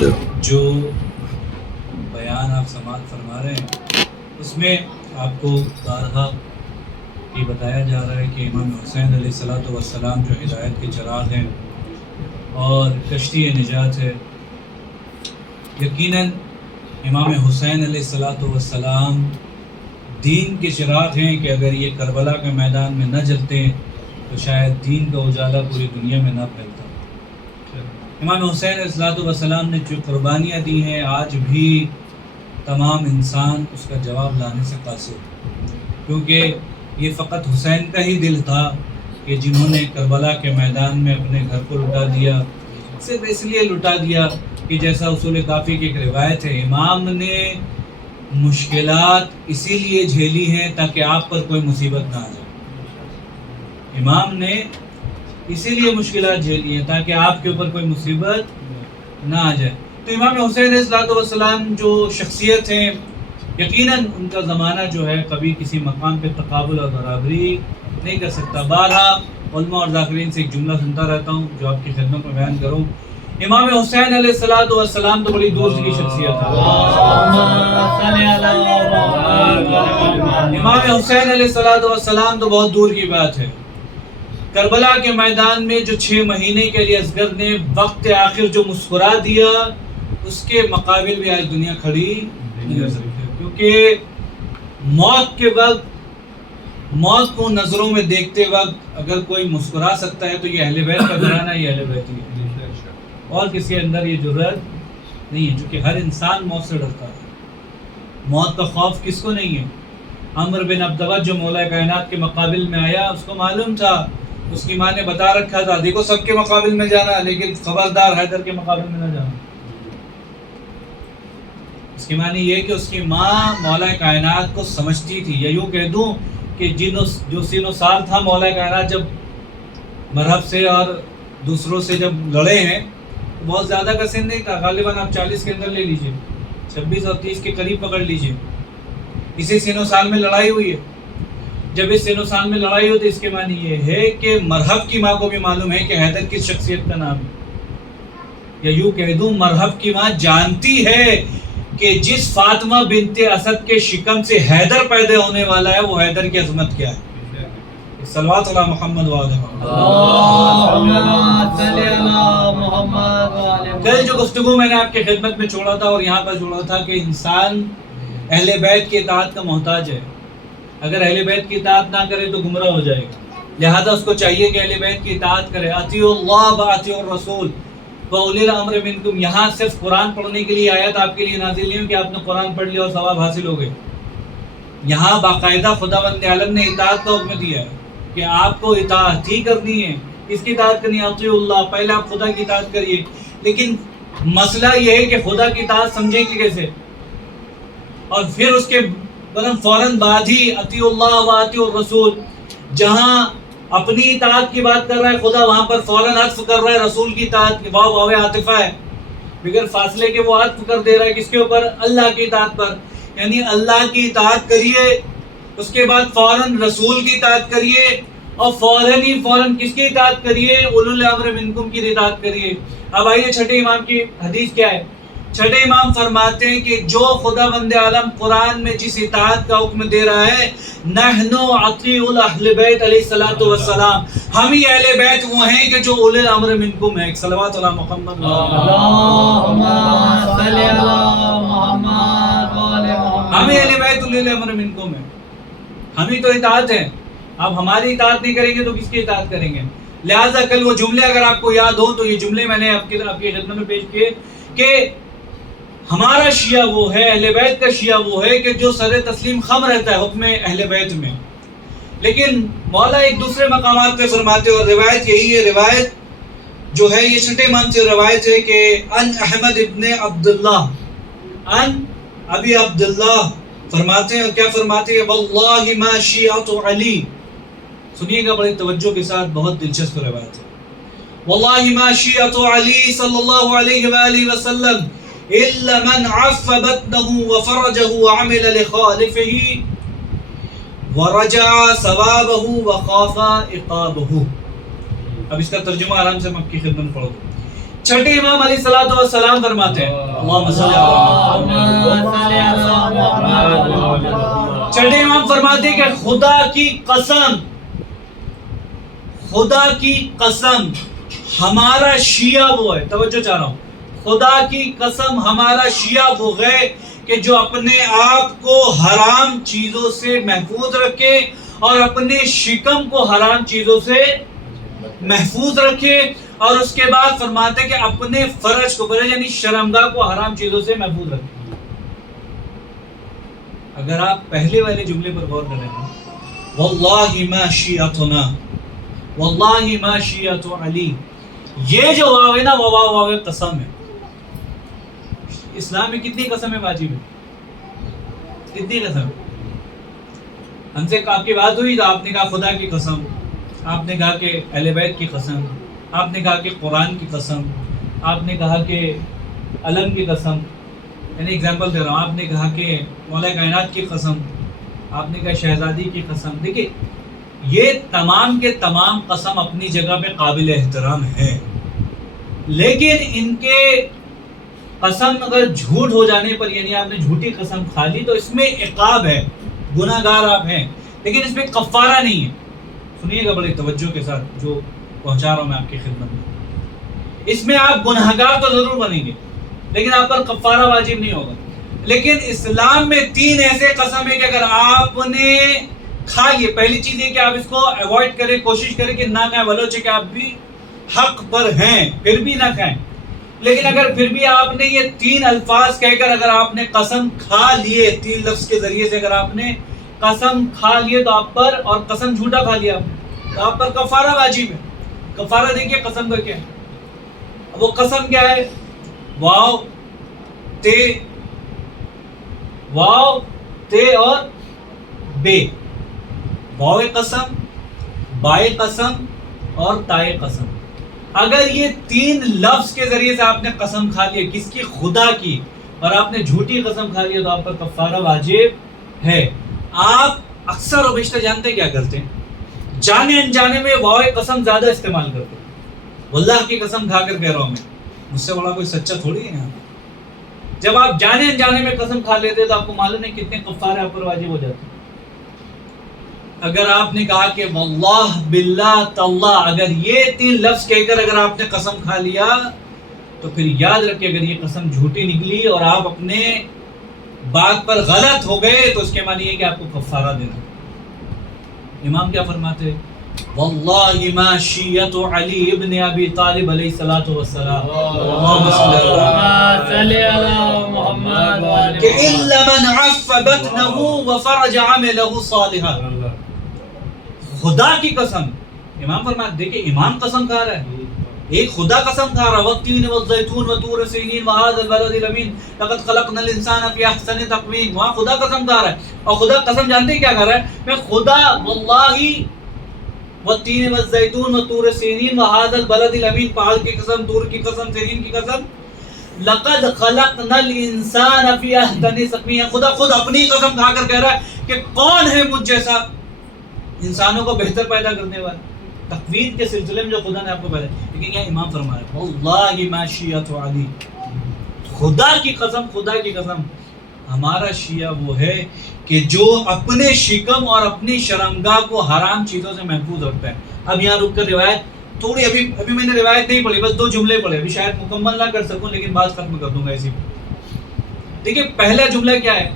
جو بیان آپ سماعت فرما رہے ہیں اس میں آپ کو بارہا یہ بتایا جا رہا ہے کہ امام حسین علیہ الصلوۃ والسلام جو ہدایت کے چراغ ہیں اور کشتی نجات ہے. یقیناً امام حسین علیہ الصلوۃ والسلام دین کے چراغ ہیں کہ اگر یہ کربلا کے میدان میں نہ جلتے تو شاید دین کا اجالا پوری دنیا میں نہ پھیلتا. امام حسین علیہ الصلوۃ والسلام نے جو قربانیاں دی ہیں آج بھی تمام انسان اس کا جواب لانے سے قاصر، کیونکہ یہ فقط حسین کا ہی دل تھا کہ جنہوں نے کربلا کے میدان میں اپنے گھر کو لٹا دیا. صرف اس لیے لٹا دیا کہ جیسا اصول کافی کی ایک روایت ہے، امام نے مشکلات اسی لیے جھیلی ہیں تاکہ آپ پر کوئی مصیبت نہ آ جائے. امام نے اسی لیے مشکلات جھیلی ہیں تاکہ آپ کے اوپر کوئی مصیبت نہ آ جائے. تو امام حسین علیہ الصلوۃ والسلام جو شخصیت ہیں، یقیناً ان کا زمانہ جو ہے کبھی کسی مقام پہ تقابل اور برابری نہیں کر سکتا. بارہا علماء اور ذاکرین سے ایک جملہ سنتا رہتا ہوں جو آپ کی خدمت میں بیان کروں. امام حسین علیہ الصلوۃ والسلام تو بڑی دور کی شخصیت ہے. امام حسین علیہ الصلوۃ والسلام تو بہت دور کی بات ہے. کربلا کے میدان میں جو 6 مہینے کے لیے اصغر نے وقت آخر جو مسکرا دیا، اس کے مقابل بھی آج دنیا کھڑی نہیں ہو سکتی. کیونکہ موت کے وقت، موت کو نظروں میں دیکھتے وقت اگر کوئی مسکرا سکتا ہے تو یہ اہل بیت کا گھرانہ ہی اہل بیت ہی ہے، اور کسی اندر یہ جرأت نہیں ہے. چونکہ ہر انسان موت سے ڈرتا ہے. موت کا خوف کس کو نہیں ہے؟ عمر بن عبدود جو مولا کائنات کے مقابل میں آیا، اس کو معلوم تھا، اس کی ماں نے بتا رکھا تھا دیکھو سب کے مقابل میں جانا لیکن خبردار حیدر کے مقابل میں نہ جانا. اس کی معنی یہ کہ اس کی ماں مولا کائنات کو سمجھتی تھی. یا یوں کہہ دوں کہ جو سین و سال تھا مولا کائنات جب مرحب سے اور دوسروں سے جب لڑے ہیں تو بہت زیادہ کا سن نہیں تھا. غالباً آپ 40 کے اندر لے لیجئے، 26 اور 30 کے قریب پکڑ لیجئے. اسی سین و سال میں لڑائی ہوئی ہے. جب اس سین و سال میں لڑائی ہوتی اس کے معنی یہ ہے کہ مرحب کی ماں کو بھی معلوم ہے کہ حیدر کس شخصیت کا نام ہے. یا یوں کہہ دوں مرحب کی ماں جانتی ہے کہ جس فاطمہ بنت اسد کے شکم سے حیدر پیدا ہونے والا ہے وہ حیدر کی عظمت کیا ہے. صلوات علی محمد و آل محمد. کل جو گفتگو میں نے آپ کی خدمت میں چھوڑا تھا اور یہاں پر چھوڑا تھا کہ انسان اہل بیت کی اطاعت کا محتاج ہے. اگر اہل بیت کی اطاعت نہ کرے تو گمراہ ہو جائے گا. لہذا اس کو چاہیے کہ اہل بیت کی اطاعت کرے. اطیعوا اللہ واطیعوا الرسول وَأُولِي الْأَمْرِ مِنْكُمْ. یہاں صرف قرآن پڑھنے کے لیے آیت آپ کے لیے نازل نہیں ہو کہ آپ نے قرآن پڑھ لیا اور ثواب حاصل ہو گئے. یہاں باقاعدہ خداوند عالم نے اطاعت کا حکم دیا ہے کہ آپ کو اطاعت ہی کرنی ہے. کس کی اطاعت کرنی ہے؟ اطیعوا اللہ. پہلے آپ خدا کی اطاعت کریے. لیکن مسئلہ یہ ہے کہ خدا کی اطاعت سمجھیں گے کیسے؟ اور پھر اس کے فوراً بعد ہی اطیعوا اللہ واطیعوا الرسول. جہاں اپنی اطاعت کی بات کر رہا ہے خدا، وہاں پر فوراً عطف کر رہا ہے رسول کی اطاعت. واو واو عاطفہ ہے، بغیر فاصلے کے وہ عطف کر دے رہا ہے. کس کے اوپر؟ اللہ کی اطاعت پر. یعنی اللہ کی اطاعت کریے، اس کے بعد فوراً رسول کی اطاعت کریے، اور فوراً کس کی اطاعت کریے؟ اولو الامر منکم کی اطاعت کریے. اب آئیے چھٹے امام کی حدیث کیا ہے. چھٹے امام فرماتے ہیں کہ جو خداوند عالم قرآن میں جس اطاعت کا حکم دے رہا ہے، نحنو اطیعوا اہل بیت علیہ الصلوۃ والسلام، ہم ہی اہل بیت وہ ہیں کہ جو اولی الامر منکم ہیں. صلوات علی محمد اللہم صلی علی محمد ہم ہی اہل بیت اولی الامر منکم ہیں. ہم ہی تو اطاعت ہیں. اب ہماری اطاعت نہیں کریں گے تو کس کی اطاعت کریں گے؟ لہٰذا کل وہ جملے اگر آپ کو یاد ہو تو یہ جملے میں نے آپ کی خدمت میں پیش کیے کہ ہمارا شیعہ وہ ہے، اہل بیت کا شیعہ وہ ہے کہ جو سر تسلیم خم رہتا ہے حکم اہل بیت میں. لیکن مولا ایک دوسرے مقامات پہ فرماتے اور روایت یہی ہے. روایت جو ہے یہ چھٹے امام سے روایت ہے کہ ان احمد ابن عبداللہ، ان ابی عبداللہ فرماتے ہیں. کیا فرماتے ہیں؟ واللہ ما شیعۃ علی. سنیے گا بڑی توجہ کے ساتھ، بہت دلچسپ روایت ہے. واللہ ما شیعۃ علی صلی اللہ علیہ وآلہ وسلم الا من عف بطنه وفرجه وعمل لخالفه ورجع ثوابه وخاف عقابه. اب اس کا ترجمہ آرام سے میں آپ کی خدمت میں پڑھوں. چھٹے امام علیہ الصلوۃ والسلام فرماتے ہیں اللہم صلی چھٹے امام فرماتے ہیں کہ خدا کی قسم ہمارا شیعہ وہ ہے، توجہ چاہ رہا ہوں، خدا کی قسم ہمارا شیعہ وہ ہے کہ جو اپنے آپ کو حرام چیزوں سے محفوظ رکھے اور اپنے شکم کو حرام چیزوں سے محفوظ رکھے، اور اس کے بعد فرماتے کہ اپنے فرج کو یعنی شرمگاہ کو حرام چیزوں سے محفوظ رکھے۔ اگر آپ پہلے والے جملے پر غور کریں واللہ ما شیعتنا واللہ ما شیعت علی، یہ جو واو ہے نا وہ واو قسم ہے۔ اسلام میں کتنی قسمیں واجب ہے؟ کتنی قسم؟ ہم سے آپ کی بات ہوئی تو آپ نے کہا خدا کی قسم، آپ نے کہا کہ اہل بیت کی قسم، آپ نے کہا کہ قرآن کی قسم، آپ نے کہا کہ علم کی قسم، یعنی اگزامپل دے رہا ہوں، آپ نے کہا کہ مولا کائنات کی قسم، آپ نے کہا شہزادی کی قسم۔ دیکھیں یہ تمام کے تمام قسم اپنی جگہ پہ قابل احترام ہیں، لیکن ان کے قسم اگر جھوٹ ہو جانے پر یعنی آپ نے جھوٹی قسم کھا لی تو اس میں عقاب ہے، گناہ گار آپ ہیں، لیکن اس میں کفارہ نہیں ہے۔ سنیے گا بڑی توجہ کے ساتھ جو پہنچا رہا ہوں میں آپ کی خدمت میں، اس میں آپ گناہ گار تو ضرور بنیں گے لیکن آپ پر کفارہ واجب نہیں ہوگا۔ لیکن اسلام میں 3 ایسے قسم ہے کہ اگر آپ نے کھا لیے، پہلی چیز یہ کہ آپ اس کو ایوائڈ کریں، کوشش کریں کہ نہ کھائیں، ولو کہ آپ بھی حق پر ہیں پھر بھی نہ کھائیں، لیکن اگر پھر بھی آپ نے یہ 3 الفاظ کہہ کر اگر آپ نے قسم کھا لیے، 3 لفظ کے ذریعے سے اگر آپ نے قسم کھا لیے تو آپ پر، اور قسم جھوٹا کھا لیا آپ نے تو آپ پر کفارہ واجب ہے۔ کفارہ دیکھیے قسم کا کیا ہے، وہ قسم کیا ہے؟ واو تے اور بے، واو قسم، بائے قسم اور تائے قسم۔ اگر یہ 3 لفظ کے ذریعے سے آپ نے قسم کھا لی کس کی؟ خدا کی، اور آپ نے جھوٹی قسم کھا لی تو آپ پر کفارہ واجب ہے۔ آپ اکثر و بیشتر جانتے کیا کرتے ہیں؟ جانے انجانے میں واو قسم زیادہ استعمال کرتے ہیں۔ واللہ کی قسم کھا کر کہہ رہا ہوں میں، مجھ سے بڑا کوئی سچا تھوڑی ہے یہاں۔ جب آپ جانے انجانے میں قسم کھا لیتے تو آپ کو معلوم ہے کتنے کفارے آپ پر واجب ہو جاتے ہیں۔ اگر آپ نے کہا کہ واللہ باللہ تاللہ، اگر یہ 3 لفظ کہہ کر اگر آپ نے قسم کھا لیا تو پھر یاد رکھیں اگر یہ قسم جھوٹی نکلی اور آپ اپنے بات پر غلط ہو گئے تو اس کے معنی یہ کہ آپ کو کفارہ دینا۔ امام کیا فرماتے؟ واللہ ما شیعت علی ابن ابی طالب علیہ الصلوۃ والسلام کہ الا من عف بطنه وفرج عمله صالحا، خدا کی قسم امام فرماتے، دیکھیں امام قسم کھا رہا ہے، ایک خدا قسم کھا رہا ہے، والتین والزیتون وطور سینین وهذا البلد الامین لقد خلقنا الانسان فی احسن تقویم، وہاں خدا قسم کھا رہا ہے، اور خدا قسم جانتے ہیں کیا کر رہا ہے؟ میں خدا واللہ والتین والزیتون وطور سینین وهذا البلد الامین، پہاڑ کی قسم، طور کی قسم، سینین کی قسم، لقد خلقنا الانسان فی احسن تقویم، خدا خود اپنی قسم کھا کر کہہ رہا ہے کہ کون ہے مجھ جیسا انسانوں کو بہتر پیدا کرنے والا، تقویم کے سلسلے میں جو خدا نے آپ کو پیدا، لیکن یہ امام فرمایا واللہ ما شیعت علی، خدا کی قسم، خدا کی قسم ہمارا شیعہ وہ ہے کہ جو اپنے شکم اور اپنی شرمگاہ کو حرام چیزوں سے محفوظ رکھتا ہے۔ اب یہاں رک کر روایت تھوڑی، ابھی میں نے روایت نہیں پڑھی، بس 2 جملے پڑھے، ابھی شاید مکمل نہ کر سکوں لیکن بات ختم کر دوں گا اسی پہ۔ دیکھیں پہلا جملہ کیا ہے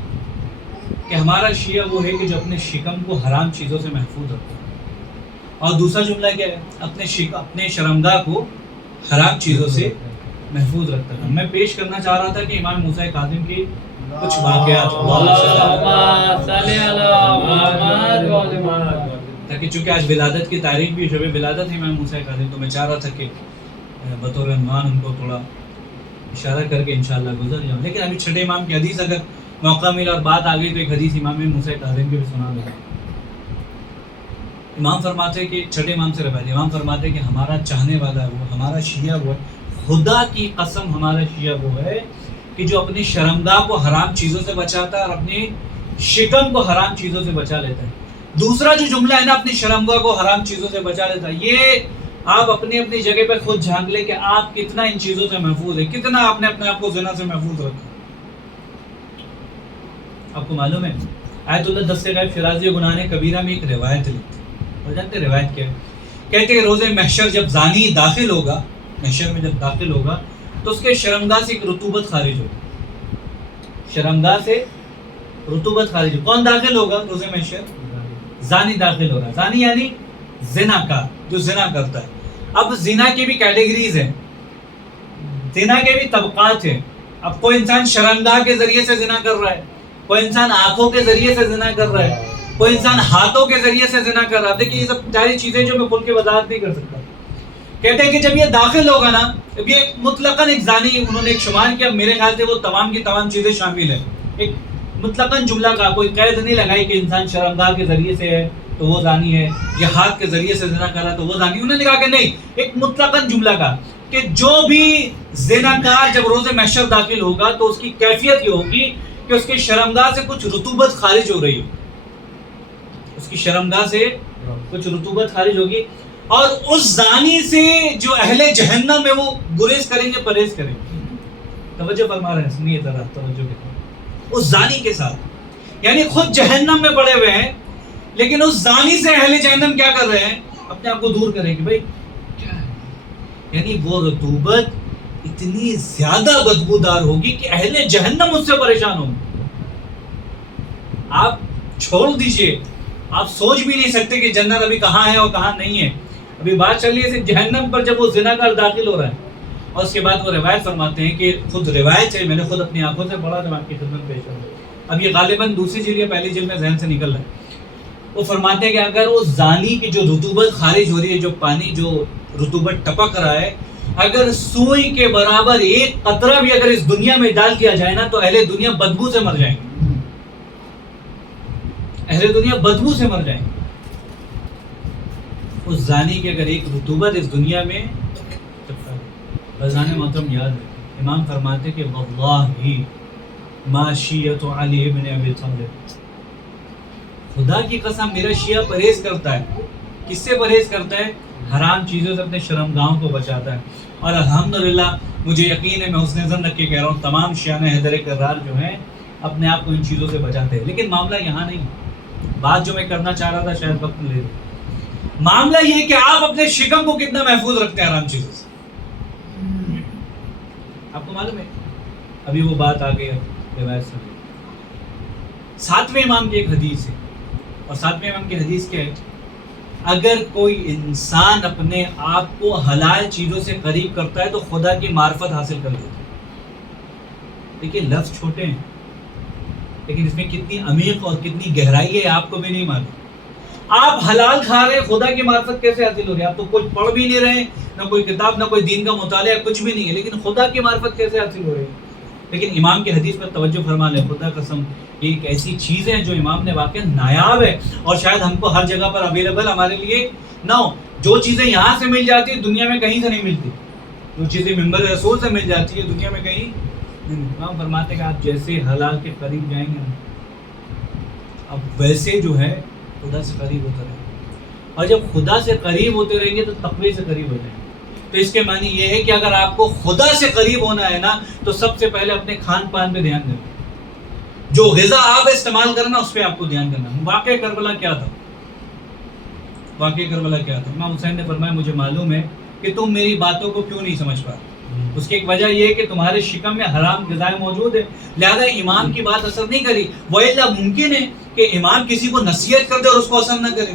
کہ ہمارا شیعہ وہ ہے کہ جو اپنے شکم کو حرام چیزوں سے محفوظ رکھتا ہے، اور دوسرا جملہ کیا ہے؟ اپنے شرمگاہ کو حرام چیزوں سے محفوظ رکھتا ہے۔ میں پیش کرنا چاہ رہا تھا کہ امام موسیٰ کاظم کی کچھ واقعات تاکہ چونکہ آج ولادت کی تاریخ بھی، شب ولادت ہے امام موسیٰ کاظم، تو میں چاہ رہا تھا کہ بطور عنوان ان کو تھوڑا اشارہ کر کے انشاءاللہ گزر جاؤں، لیکن ابھی چھٹے امام کی حدیث اگر موقع ملا اور بات آ گئی تو ایک حدیث امام موسیٰ کاظم کی بھی سنا دوں۔ امام فرماتے کہ چھٹے امام سے روایت، امام فرماتے کہ ہمارا چاہنے والا وہ، ہمارا شیعہ وہ ہے، خدا کی قسم ہمارا شیعہ وہ ہے کہ جو اپنی شرمگاہ کو حرام چیزوں سے بچاتا ہے اور اپنی شکم کو حرام چیزوں سے بچا لیتا ہے۔ دوسرا جو جملہ ہے نا، اپنی شرمگاہ کو حرام چیزوں سے بچا لیتا ہے، یہ آپ اپنی اپنی جگہ پہ خود جھانک لیں کہ آپ کتنا ان چیزوں سے محفوظ ہیں، کتنا آپ نے اپنے آپ کو زنا سے محفوظ رکھا. آپ کو معلوم ہے آیت اللہ دست غیب شرازی گناہ کبیرہ میں ایک روایت لکھی. اور جانتے روایت کیا ہے؟ کہتے ہیں روز محشر جب زانی داخل ہوگا، محشر میں جب داخل ہوگا تو اس کے شرمگاہ سے ایک رطوبت خارج ہوگی. شرمگاہ سے رطوبت خارج ہوگی. کون داخل ہوگا روز محشر؟ زانی داخل ہوگا. زانی یعنی زنا کا، جو زنا کرتا ہے. اب زنا کی بھی کیٹیگریز ہیں، زنا کے بھی طبقات ہیں. اب کوئی انسان شرمگاہ کے ذریعے سے زنا کر رہا ہے، کوئی انسان آنکھوں کے ذریعے سے زنا کر رہا ہے، کوئی انسان ہاتھوں کے ذریعے سے زنا کر رہا ہے. دیکھیں یہ سب ساری چیزیں جو میں کھل کے وضاحت نہیں کر سکتا. کہتے ہیں کہ جب یہ داخل ہوگا نا، اب یہ مطلقاً ایک زانی انہوں نے ایک شمار کیا، میرے خیال سے وہ تمام کی تمام چیزیں شامل ہیں. ایک مطلقاً جملہ کا کوئی قید نہیں لگائی کہ انسان شرمگاہ کے ذریعے سے ہے تو وہ زانی ہے، یا ہاتھ کے ذریعے سے زنا کر رہا ہے تو وہ زانی. انہوں نے کہا کہ نہیں، ایک مطلقاً جملہ کا کہ جو بھی زناکار جب روز محشر داخل ہوگا تو اس کی کیفیت یہ ہوگی کہ اس کی شرمگاہ سے کچھ رطوبت خارج ہو رہی ہے، اس کی شرمگاہ سے کچھ رطوبت خارج ہوگی. اور اس زانی سے جو اہل جہنم ہے وہ گریز کریں گے، پرہیز کریں گے. توجہ فرما رہے ہیں، سنیے ذرا توجہ کے ساتھ. اس زانی کے ساتھ یعنی خود جہنم میں پڑے ہوئے ہیں، لیکن اس زانی سے اہل جہنم کیا کر رہے ہیں؟ اپنے آپ کو دور کریں کہ بھائی کیا ہے. یعنی وہ رطوبت اتنی زیادہ بدبودار ہوگی کہ اہل جہنم اس سے پریشان ہوں گے. آپ چھوڑ دیجئے، آپ سوچ بھی نہیں سکتے کہ جنت ابھی کہاں ہے اور کہاں نہیں ہے. ابھی بات چل رہی ہے جہنم پر جب وہ زناکار داخل ہو رہا ہے. اور اس کے بعد وہ روایت فرماتے ہیں کہ خود روایت ہے، میں نے خود اپنی آنکھوں سے پڑھا، جب آپ کی خدمت پیش کروں. اب یہ غالباً دوسری جلد یا پہلی جلد میں ذہن سے نکل رہا ہے. وہ فرماتے ہیں کہ اگر اس زانی کی جو رطوبت خارج ہو رہی ہے، جو پانی جو رطوبت ٹپک رہا ہے، اگر سوئی کے برابر ایک قطرہ بھی اگر اس دنیا میں ڈال دیا جائے نا تو اہل دنیا بدبو سے مر جائیں گے. اہل دنیا بدبو سے مر جائیں گے. اس زانی کی اگر ایک رطوبت اس دنیا میں، فضان محترم یاد ہے، امام فرماتے کہ واللہ ما شیعت علی ابن ابی طالب، خدا کی قسم میرا شیعہ پرہیز کرتا ہے. کس سے پرہیز کرتا ہے؟ حرام چیزوں سے اپنے شرمگاہوں کو بچاتا ہے. اور الحمدللہ مجھے یقین ہے، میں حسن ظن رکھ کے کہہ رہا ہوں، تمام شیعہ حیدر کرار جو ہیں اپنے آپ کو ان چیزوں سے بچاتے ہیں. لیکن معاملہ یہاں نہیں. بات جو میں کرنا چاہ رہا تھا شاید وقت لے لوں. معاملہ یہ ہے کہ آپ اپنے شکم کو کتنا محفوظ رکھتے ہیں حرام چیزوں سے. آپ کو معلوم ہے ابھی وہ بات آ گئی روایت سے. 7ویں امام کی ایک حدیث ہے، اور 7ویں امام کی حدیث کیا ہے؟ اگر کوئی انسان اپنے آپ کو حلال چیزوں سے قریب کرتا ہے تو خدا کی معرفت حاصل کر لیتا ہے. دیکھیے لفظ چھوٹے ہیں لیکن اس میں کتنی عمیق اور کتنی گہرائی ہے آپ کو بھی نہیں معلوم. آپ حلال کھا رہے ہیں، خدا کی معرفت کیسے حاصل ہو رہی ہے؟ آپ تو کچھ پڑھ بھی نہیں رہے، نہ کوئی کتاب، نہ کوئی دین کا مطالعہ، کچھ بھی نہیں ہے، لیکن خدا کی معرفت کیسے حاصل ہو رہی ہے؟ لیکن امام کی حدیث پر توجہ فرما لیں. خدا قسم یہ ایک ایسی چیز ہے جو امام نے واقعا نایاب ہے، اور شاید ہم کو ہر جگہ پر اویلیبل ہمارے لیے نہ ہو. جو چیزیں یہاں سے مل جاتی ہیں دنیا میں کہیں سے نہیں ملتی. جو چیزیں منبر رسول سے مل جاتی ہے دنیا میں کہیں نہیں. امام فرماتے ہیں کہ آپ جیسے حلال کے قریب جائیں گے اب ویسے جو ہے خدا سے قریب ہوتا رہے گا. اور جب خدا سے قریب ہوتے رہیں گے تو تقوی سے قریب ہو جائیں گے. تو اس کے معنی یہ ہے کہ اگر آپ کو خدا سے قریب ہونا ہے نا تو سب سے پہلے اپنے کھان پان پہ دھیان دینا. جو غذا آپ استعمال کرنا اس پہ آپ کو دھیان دینا. واقعہ کربلا کیا تھا؟ واقعہ کربلا کیا تھا؟ امام حسین نے فرمایا مجھے معلوم ہے کہ تم میری باتوں کو کیوں نہیں سمجھ پا. اس کی ایک وجہ یہ ہے کہ تمہارے شکم میں حرام غذائیں موجود ہیں، لہذا امام کی بات اثر نہیں کری. وَإِلَّا ممکن ہے کہ امام کسی کو نصیحت کر دے اور اس کو اثر نہ کرے.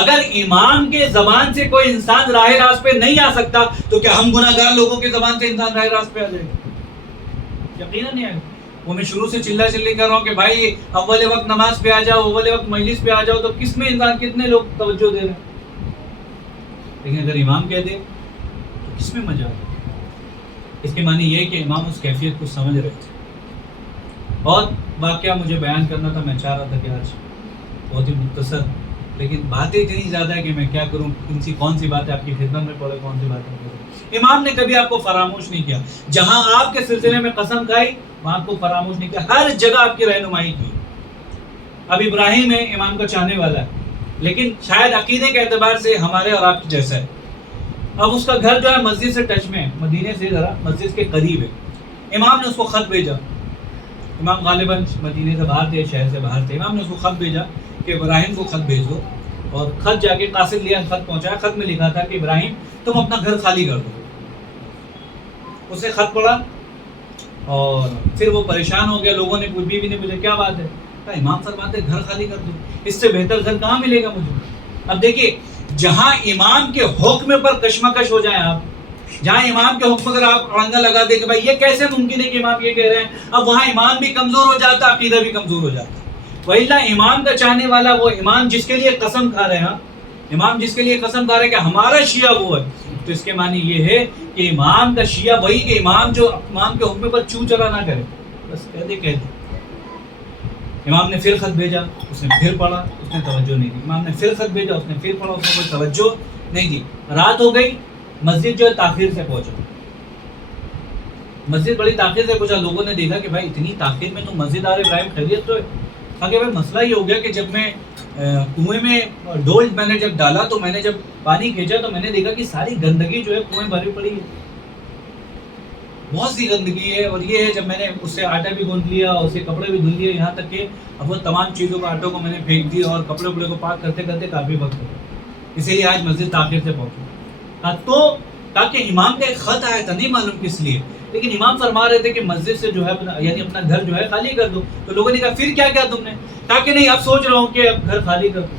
اگر امام کے زبان سے کوئی انسان راہ راست پہ نہیں آ سکتا تو کیا ہم گناہ گار لوگوں کے زبان سے انسان راہ راست پہ آ جائے گا؟ یقیناً نہیں آئے گا. وہ میں شروع سے چلا چلی کر رہا ہوں کہ بھائی اول وقت نماز پہ آ جاؤ، اول وقت مجلس پہ آ جاؤ، تو کس میں انسان کتنے لوگ توجہ دے رہے ہیں. لیکن اگر امام کہہ دے تو کس میں مزہ آئے؟ اس کے معنی یہ ہے کہ امام اس کیفیت کو سمجھ رہے تھے. اور واقعہ مجھے بیان کرنا تھا، میں چاہ رہا تھا کہ آج بہت ہی مختصر، لیکن باتیں اتنی زیادہ ہے کہ میں کیا کروں، کون سی باتیں آپ کی خدمت میں پڑے، کون سی باتیں پڑھے. امام نے کبھی آپ کو فراموش نہیں کیا. جہاں آپ کے سلسلے میں قسم کھائی وہاں آپ کو فراموش نہیں کیا، ہر جگہ آپ کی رہنمائی کی. اب ابراہیم ہے امام کا چاہنے والا ہے، لیکن شاید عقیدے کے اعتبار سے ہمارے اور آپ کی جیسا ہے. اب اس کا گھر جو ہے مسجد سے ٹچ میں ہے، مدینے سے ذرا مسجد کے قریب ہے. امام نے اس کو خط بھیجا. امام غالباً مدینے سے باہر تھے، شہر سے باہر تھے. امام نے اس کو خط بھیجا کہ ابراہیم کو خط بھیجو، اور خط جا کے قاصد لیا، خط پہنچایا. خط میں لکھا تھا کہ ابراہیم تم اپنا گھر خالی کر دو. اسے خط پڑھا اور پھر وہ پریشان ہو گیا. لوگوں نے بیوی نے پوچھا کیا بات ہے؟ کہا امام فرماتے گھر خالی کر دو، اس سے بہتر گھر کہاں ملے گا مجھے. اب دیکھیے جہاں امام کے حکم پر کشمکش ہو جائیں آپ، جہاں امام کے حکم پر آپ اڑنگا لگا دیں کہ بھائی یہ کیسے ممکن ہے کہ امام یہ کہہ رہے ہیں، اب وہاں ایمان بھی کمزور ہو جاتا، عقیدہ بھی کمزور ہو جاتا. وَإِلَّا امام کا چاہنے والا وہ امام جس کے لیے قسم کھا رہے ہیں، امام جس کے لیے قسم کھا رہے ہیں کہ ہمارا شیعہ وہ ہے، تو اس کے معنی یہ ہے کہ امام کا شیعہ وہی کہ امام جو امام کے حکم پر چو چلا نہ کرے. بس کہہ دے. امام نے پھر خط بھیجا، اس نے پھر پڑھا، اس نے توجہ نہیں دی. امام نے پھر خط بھیجا، اس نے پھر پڑھا، اس نے کوئی توجہ نہیں دی. رات ہو گئی، مسجد جو ہے تاخیر سے پہنچا. مسجد بڑی تاخیر سے پہنچا. لوگوں نے دیکھا کہ بھائی اتنی تاخیر میں تو مسجد آ رہے، ابراہیم خیریت تو ہے. کہا کہ بھائی مسئلہ یہ ہو گیا کہ جب میں کنویں میں ڈول میں نے جب ڈالا تو میں نے جب پانی کھینچا تو میں نے دیکھا کہ ساری گندگی جو ہے کنویں بھری پڑی ہے، بہت سی گندگی ہے. اور یہ ہے جب میں نے اس سے آٹا بھی گوندھ لیا، اس سے کپڑے بھی دھل لیے، یہاں تک کہ اب وہ تمام چیزوں کو آٹوں کو میں نے پھینک دیا اور کپڑے وپڑے کو پاک کرتے کرتے کافی وقت ہو گیا، اسی لیے آج مسجد تاخیر سے پہنچا. تو تاکہ امام کا ایک خط آیا تھا، نہیں معلوم کس لیے، لیکن امام فرما رہے تھے کہ مسجد سے جو ہے یعنی اپنا گھر جو ہے خالی کر دو. تو لوگوں نے کہا پھر کیا کیا تم نے؟ کہا کہ نہیں اب سوچ رہا ہوں کہ اب گھر خالی کر دوں.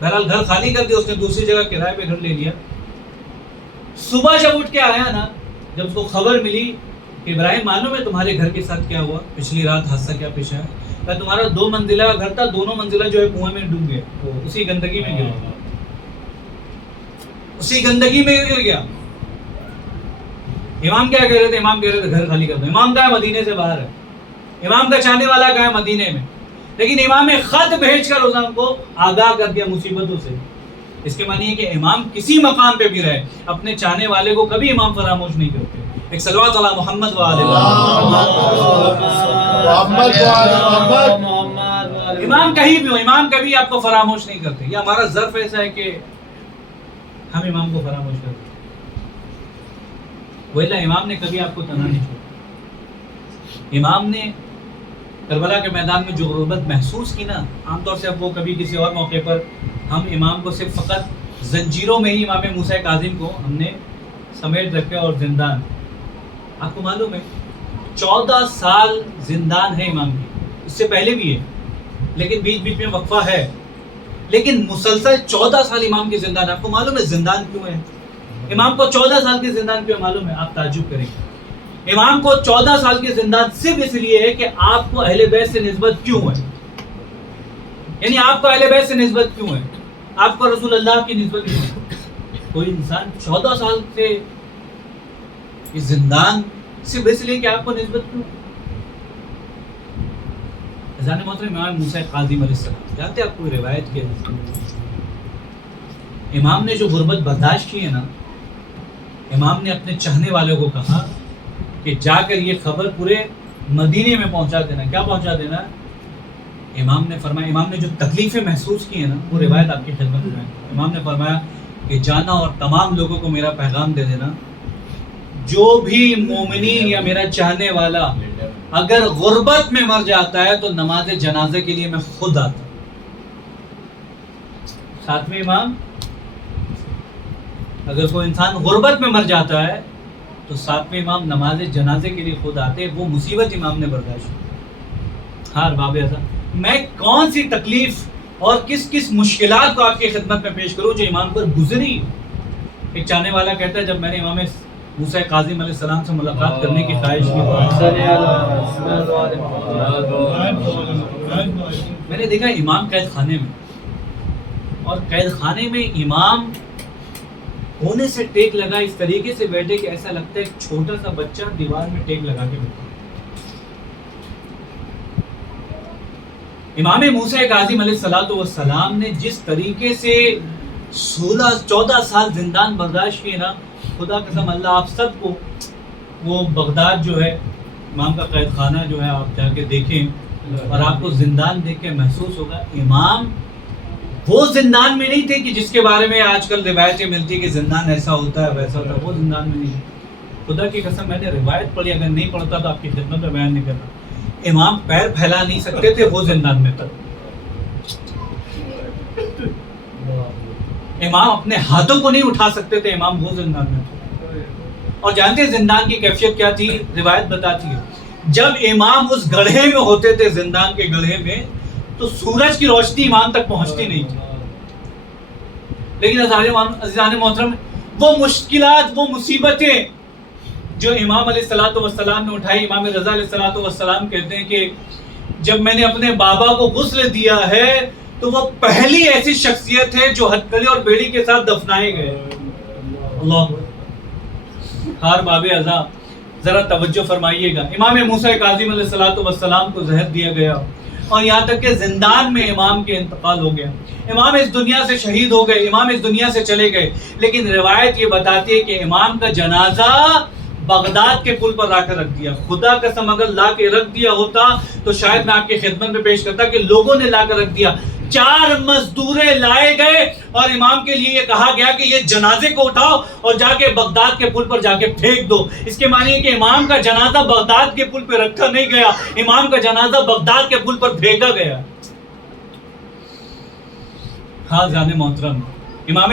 بہرحال گھر خالی کر دیا، اس نے دوسری جگہ کرائے پہ گھر لے لیا. صبح جب اٹھ کے آیا نا، جب اس کو خبر ملی کہ ابراہیم معلوم ہے تمہارے گھر کے ساتھ کیا ہوا، پچھلی رات حادثہ کیا پیش آیا؟ کہ تمہارا 2 منزلہ گھر تھا، دونوں منزلہ جو ہے کنویں میں ڈوب گیا، اسی گندگی میں گر گیا، اسی گندگی میں گر گیا. امام کیا کہہ رہے تھے؟ امام کہہ رہے تھے گھر خالی کر دو. امام کا ہے مدینے سے باہر ہے، امام کا چاہنے والا کا ہے مدینے میں، لیکن امام نے خط بھیج کر ان کو آگاہ کر دیا مصیبتوں سے. اس کے معنی ہے کہ امام کسی مقام پہ بھی رہے، اپنے چاہنے والے کو کبھی امام فراموش نہیں کرتے. ایک صلوات علی محمد و آل محمد. امام کہیں بھی ہو، امام کبھی آپ کو فراموش نہیں کرتے. یہ ہمارا ظرف ایسا ہے کہ ہم امام کو فراموش کرتے، ویلا امام نے کبھی آپ کو تنہا نہیں چھوڑا. امام نے کربلا کے میدان میں جو غربت محسوس کی نا، عام طور سے اب وہ کبھی کسی اور موقع پر ہم امام کو صرف فقط زنجیروں میں ہی امام موسیٰ کاظم کو ہم نے سمیٹ رکھے اور زندان. آپ کو معلوم ہے 14 سال زندان ہے امام کی، اس سے پہلے بھی ہے لیکن بیچ بیچ میں وقفہ ہے، لیکن مسلسل 14 سال امام کی زندان. آپ کو معلوم ہے زندان کیوں ہے؟ امام کو 14 سال کی زندان کیوں معلوم ہے؟ آپ تعجب کریں گے. امام کو 14 سال کی زندان صرف اس لیے ہے کہ آپ کو اہل بیت سے نسبت کیوں ہے، یعنی آپ کو اہل بیت سے نسبت کیوں ہے، آپ کو رسول اللہ کی نسبت کیوں ہے. کوئی انسان 14 سال سے یہ زندان صرف اس لیے کہ آپ کو نسبت کیوں. اذان محترم امام موسیٰ کاظم علیہ السلام جانتے آپ کو روایت کی امام نے جو غربت برداشت کی ہے نا، امام نے اپنے چاہنے والوں کو کہا کہ جا کر یہ خبر پورے مدینے میں پہنچا دینا. کیا پہنچا دینا؟ امام نے فرمایا، امام نے جو تکلیفیں محسوس کی ہیں نا، وہ روایت آپ کی خدمت میں. امام نے فرمایا کہ جانا اور تمام لوگوں کو میرا پیغام دے دینا، جو بھی مومنین یا میرا چاہنے والا اگر غربت میں مر جاتا ہے تو نماز جنازے کے لیے میں خود آتا. 7ویں امام، اگر کوئی انسان غربت میں مر جاتا ہے تو 7ویں امام نماز جنازے کے لیے خود آتے. وہ مصیبت امام نے برداشت کی. ہاں باب اعظم، میں کون سی تکلیف اور کس کس مشکلات کو آپ کی خدمت میں پیش کروں جو امام پر گزری. ایک چاہنے والا کہتا ہے جب میں نے امام موسیٰ کاظم علیہ السلام سے ملاقات کرنے کی خواہش کی، میں نے دیکھا امام قید خانے میں، اور قید خانے میں امام ہونے سے ٹیک لگا اس طریقے سے بیٹھے کہ ایسا لگتا ہے ایک چھوٹا سا بچہ دیوار میں ٹیک لگا کے بیٹھا. امام موسیٰ کاظم علیہ السلام نے جس طریقے سے 14 سال زندان برداشت کیے نا، خدا قسم اللہ آپ سب کو وہ بغداد جو ہے امام کا قید خانہ جو ہے آپ جا کے دیکھیں اور آپ کو زندان دیکھ کے محسوس ہوگا امام وہ زندان میں نہیں تھے کہ جس کے بارے میں آج کل روایتیں ملتی کہ زندان ایسا ہوتا ہے ویسا ہوتا ہے. وہ زندان میں نہیں تھے. خدا کی قسم میں نے روایت پڑھی, اگر نہیں پڑھتا تو آپ کی خدمت میں بیان نہیں کرتا. امام پیر پھیلا نہیں سکتے تھے, وہ زندان میں تھے. امام اپنے ہاتھوں کو نہیں اٹھا سکتے تھے, امام وہ زندان میں تھے. اور جانتے ہیں زندان کی کیفیت کیا تھی؟ روایت بتاتی ہے جب امام اس گڑھے میں ہوتے تھے, زندان کے گڑھے میں, تو سورج کی روشنی امام تک پہنچتی نہیں تھی. لیکن عزیزان محترم, وہ مشکلات, وہ مصیبتیں جو امام علیہ الصلوۃ والسلام نے اٹھائی, امام رضا علیہ الصلوۃ والسلام کہتے ہیں کہ جب میں نے اپنے بابا کو غسل دیا ہے تو وہ پہلی ایسی شخصیت ہے جو ہتھکڑی اور بیڑی کے ساتھ دفنائے گئے. اللہ ہار باب اعضا, ذرا توجہ فرمائیے گا. امام موسیٰ کاظم علیہ الصلوۃ والسلام کو زہر دیا گیا اور یہاں تک کہ زندان میں امام کے انتقال ہو گیا. امام اس دنیا سے شہید ہو گئے, امام اس دنیا سے چلے گئے. لیکن روایت یہ بتاتی ہے کہ امام کا جنازہ بغداد کے پل پر لا کر رکھ دیا. خدا قسم اگر لا کے رکھ دیا ہوتا تو شاید میں آپ کی خدمت میں پیش کرتا کہ لوگوں نے لا کر رکھ دیا. 4 مزدورے لائے گئے اور امام کے لیے یہ کہا گیا کہ یہ جنازے کو اٹھاؤ اور جا کے بغداد کے پل پر جا کے پھینک دو. اس کے معنی ہے کہ امام کا جنازہ بغداد کے پل پہ رکھا نہیں گیا, امام کا جنازہ بغداد کے پل پر پھینکا گیا. ہاں جانے محترم, امام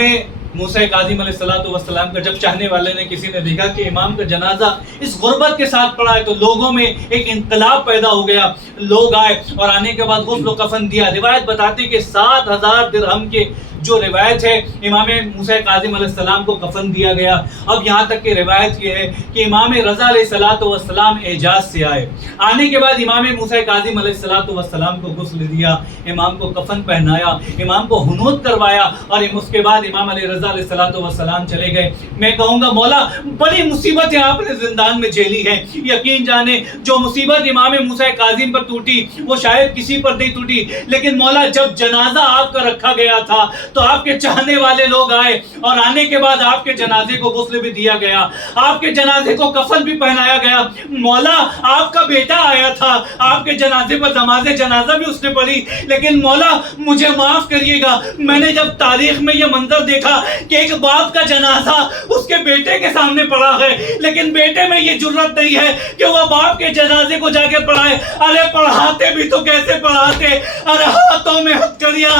موسیٰ کاظم علیہ الصلوۃ والسلام کا جب چاہنے والے نے کسی نے دیکھا کہ امام کا جنازہ اس غربت کے ساتھ پڑا ہے تو لوگوں میں ایک انقلاب پیدا ہو گیا. لوگ آئے اور آنے کے بعد غسل و کفن دیا. روایت بتاتی کہ 7,000 درہم کے جو روایت ہے امام موسیٰ کاظم علیہ السلام کو کفن دیا گیا. اب یہاں تک کہ روایت یہ ہے کہ امام رضا علیہ الصلوۃ والسلام اعجاز سے آئے. آنے کے بعد امام موسیٰ کاظم علیہ الصلوۃ والسلام کو غسل دیا, امام کو کفن پہنایا, امام کو حنوط کروایا اور اس کے بعد امام علیہ رضا علیہ الصلوۃ والسلام چلے گئے. میں کہوں گا مولا بڑی مصیبتیں آپ نے زندان میں جھیلی ہیں. یقین جانے جو مصیبت امام موسیٰ کاظم پر ٹوٹی وہ شاید کسی پر نہیں ٹوٹی, لیکن مولا جب جنازہ آپ کا رکھا گیا تھا تو آپ کے چاہنے والے لوگ آئے اور آنے کے بعد آپ کے جنازے کو غسل بھی دیا گیا, آپ کے جنازے کو کفن بھی پہنایا گیا. مولا آپ کا بیٹا آیا تھا, آپ کے جنازے پر نماز جنازہ بھی اس نے پڑھی, لیکن مولا مجھے معاف کریے گا, میں نے جب تاریخ میں یہ منظر دیکھا کہ ایک باپ کا جنازہ اس کے بیٹے کے سامنے پڑا ہے, لیکن بیٹے میں یہ جرت نہیں ہے کہ وہ باپ کے جنازے کو جا کے پڑھائے. ارے پڑھاتے بھی تو کیسے پڑھاتے, ارے ہاتھوں میں ہتھکڑیاں,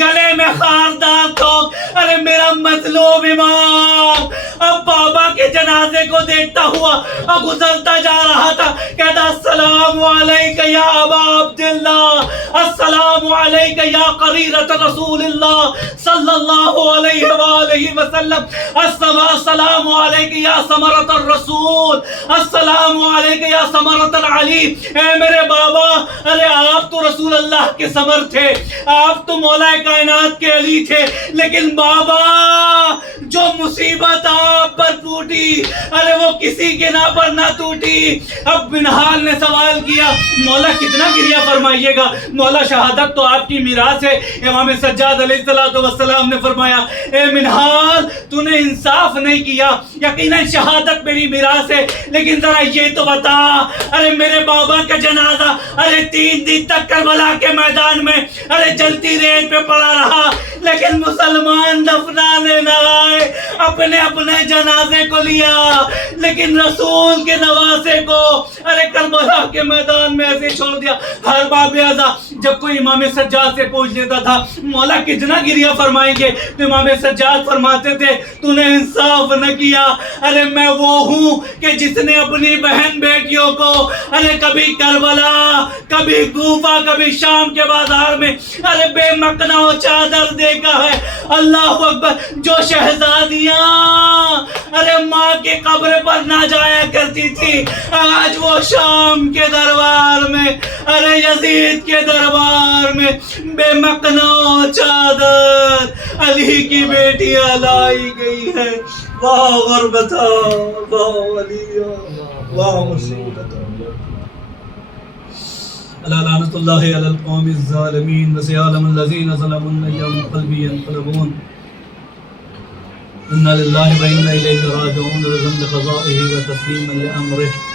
گلے میں خاردار ٹھوک. ارے میرا مظلوم امام اب بابا کے جنازے کو دیکھتا ہوا اب گزرتا جا رہا تھا, کہتا السلام علیکہ یا ابا عبداللہ, السلام علیکہ یا قریرۃ رسول اللہ صلی اللہ علیہ وآلہ وسلم, السلام علیکہ یا ثمرۃ الرسول, السلام علیکہ یا ثمرۃ العلی. اے میرے بابا, ارے آپ تو رسول اللہ کے ثمر تھے, آپ تو مولا کائنات کے علی تھے, لیکن بابا جو مصیبت آپ پر ٹوٹی ارے وہ کسی کے نا پر نہ ٹوٹی. اب منہال نے سوال کیا مولا کتنا گریہ فرمائیے گا, مولا شہادت تو آپ کی میراث ہے. امام سجاد علیہ الصلوۃ والسلام نے فرمایا اے منہال تو نے انصاف نہیں کیا, یقیناً شہادت میری میراث ہے, لیکن ذرا یہ تو بتا ارے میرے بابا کا جنازہ ارے 3 دن تک کربلا کے میدان میں ارے جلتی ریت پہ پڑا رہا, لیکن مسلمان دفنانے نہ آئے, اپنے اپنے جنازے کو لیا, لیکن رسول کے نواسے کو ارے کربلا کے میدان میں ایسے چھوڑ دیا. ہر باب اعضا جب کوئی امام سجاد سے پوچھ لیتا تھا مولا کتنا گریہ فرمائیں گے, تو امام سجاد فرماتے تھے تو نے انصاف نہ کیا. ارے میں وہ ہوں کہ جس نے اپنی بہن بیٹیوں کو ارے کبھی کربلا, کبھی کوفہ, کبھی شام کے بازار میں ارے بے مکنا و چادر دیکھا ہے. اللہ اکبر. جو شہزادیاں ارے ماں کے قبر پر نہ جایا کرتی تھی, آج وہ شام کے دربار میں ارے یزید کے دربار میں بے مکنا و چادر علی کی بیٹیاں لائی گئی ہے. واہ غربتا, واہ ولیہ, واہ مصیبت. لعنت اللہ علی القوم الظالمین وسيعلم الذین ظلموا من ينقلب ينقلبون. انا للہ و انا الیہ راجعون. رضا بقضائہ و تسلیما لامرہ.